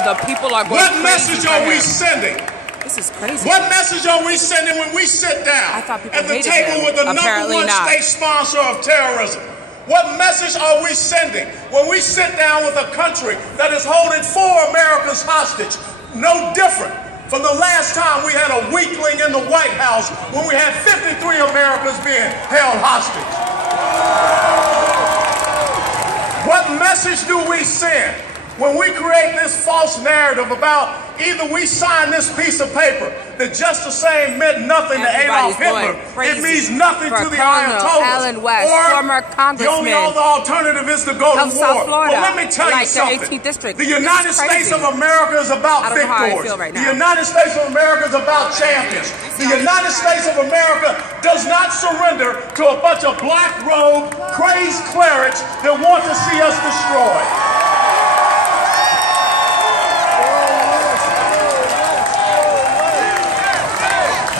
The people are going What crazy message for are we him. sending? This is crazy. What message are we sending when we sit down at the table with the #1 state sponsor of terrorism? What message are we sending when we sit down with a country that is holding 4 Americans hostage? No different from the last time we had a weakling in the White House when we had 53 Americans being held hostage. What message do we send when we create this false narrative about either we sign this piece of paper that just the same meant nothing to Adolf Hitler, it means nothing to the Ayatollahs, or the only other alternative is to go to war. But let me tell you something. The United States of America is about victors. The United States of America is about champions. The United States of America does not surrender to a bunch of black-robed, crazed clerics that want to see us destroyed.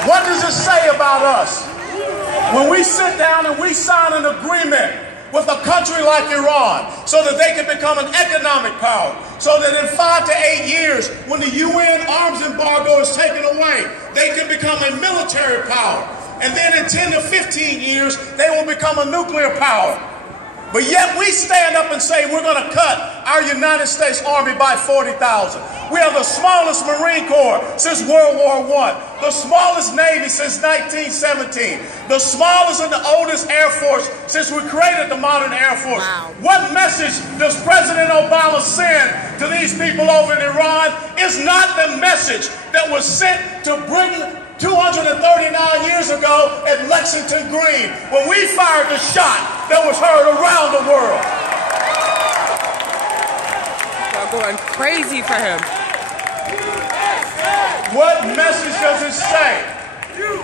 What does it say about us when we sit down and we sign an agreement with a country like Iran so that they can become an economic power, so that in 5 to 8 years, when the UN arms embargo is taken away, they can become a military power, and then in 10 to 15 years, they will become a nuclear power. But yet we stand up and say we're going to cut our United States Army by 40,000. We have the smallest Marine Corps since World War I, the smallest Navy since 1917, the smallest and the oldest Air Force since we created the modern Air Force. Wow. What message does President Obama send to these people over in Iran? Is not the message that was sent to Britain 239 years ago at Lexington Green, when we fired the shot that was heard around the world. They're going crazy for him. What message does it say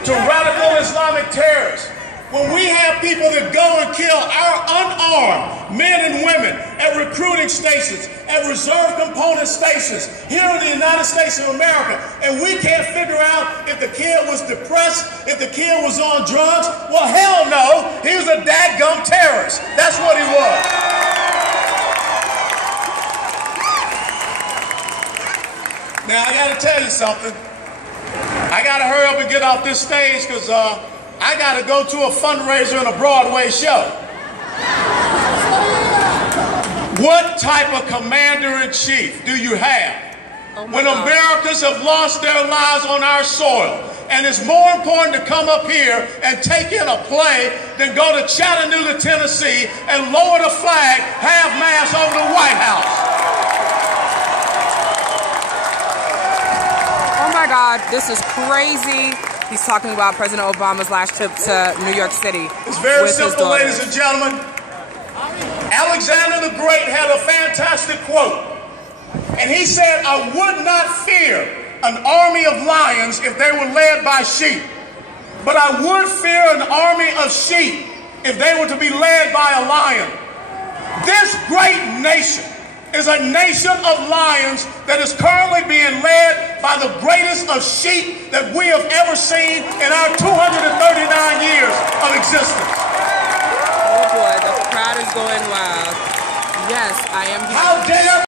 to radical Islamic terrorists when we have people that go and kill our unarmed men and women at recruiting stations, at reserve component stations here in the United States of America, and we can't figure out if the kid was depressed, if the kid was on drugs? Well, hell no, he was a dadgum terrorist. That's what he was. Now, I got to tell you something. I got to hurry up and get off this stage because I got to go to a fundraiser and a Broadway show. What type of commander-in-chief do you have when Americans have lost their lives on our soil, and it's more important to come up here and take in a play than go to Chattanooga, Tennessee and lower the flag half-mast over the White House? Oh my God, this is crazy. He's talking about President Obama's last trip to New York City. It's very simple, ladies and gentlemen. Alexander the Great had a fantastic quote. And he said, "I would not fear an army of lions if they were led by sheep, but I would fear an army of sheep if they were to be led by a lion." This great nation is a nation of lions that is currently being led by the greatest of sheep that we have ever seen in our 239 years of existence. Oh boy, the crowd is going wild. Yes, I am. How dare